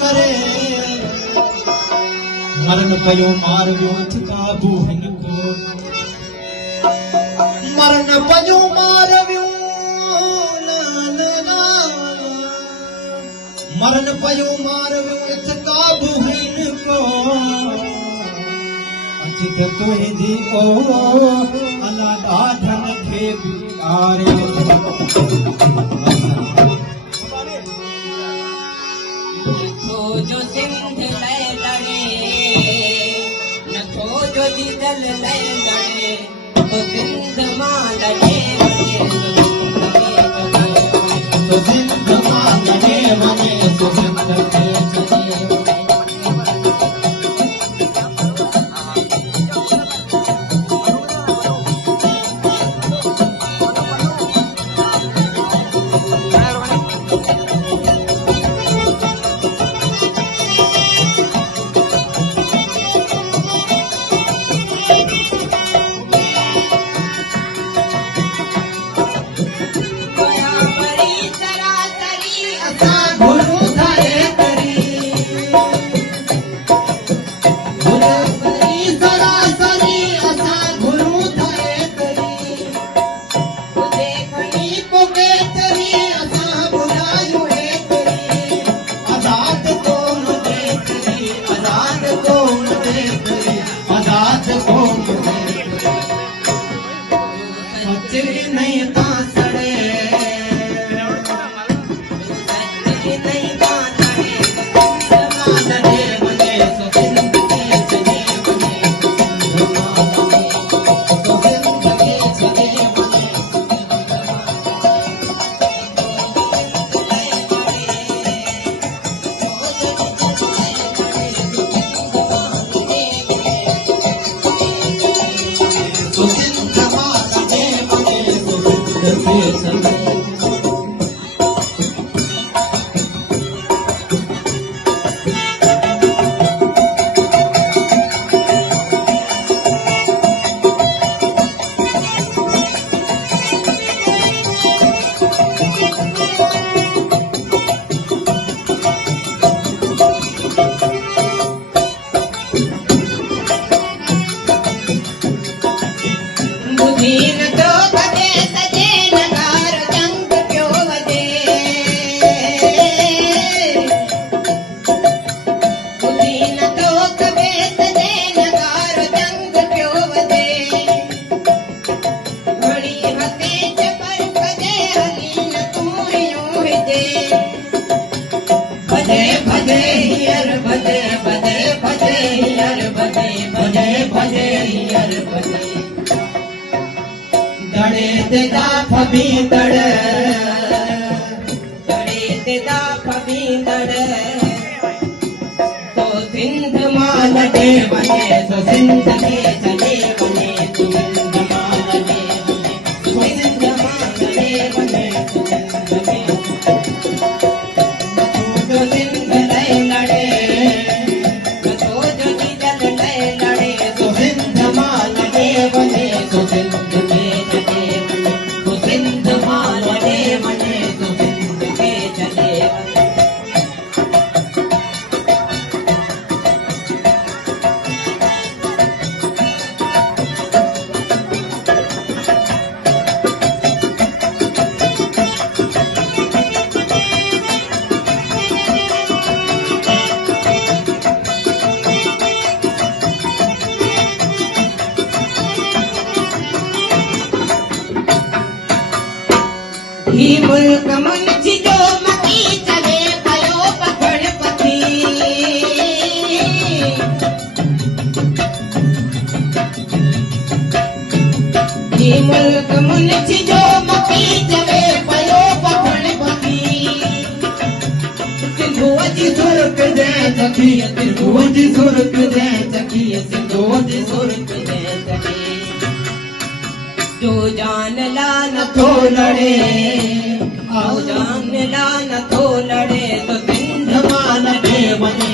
करे मरण पयो मारवियो काबू हिनको मरण पयो मारवियो मरण पयो मारवियो काबू हिनको अचित तुहिंजी ओ अला ॾाढन खे बिगाड़ियो जो सिंध लय लड़े नथो जो जीदल लय लड़े तो सिंध मां लड़े तो सिंध मां लड़े वने तो सिंध के चले तो सिंध मां लड़े वने तो सिंध के चले वने तो सिंध मां लड़े वने तो सिंध मां लड़े वने तो सिंध के तो सिंध लय लड़े तो जो जीदल लय लड़े तो सिंध मां लड़े वने तो सिंध के चले वने तो सिंध मां लड़े वने तो सिंध के चले वने मुल्क मुंशी जो मकी चले कयो पकड़ पथी मुल्क मुंशी जो मकी चले कयो पकड़ पथी सिंधुअ जी सुरक दे सखी सिंधुअ जी सुरक दे सखी सिंधुअ जी सुरक दे सखी जो जान ला न थो लड़े आओ जान ला न थो लड़े तो सिंध मां लड़े वने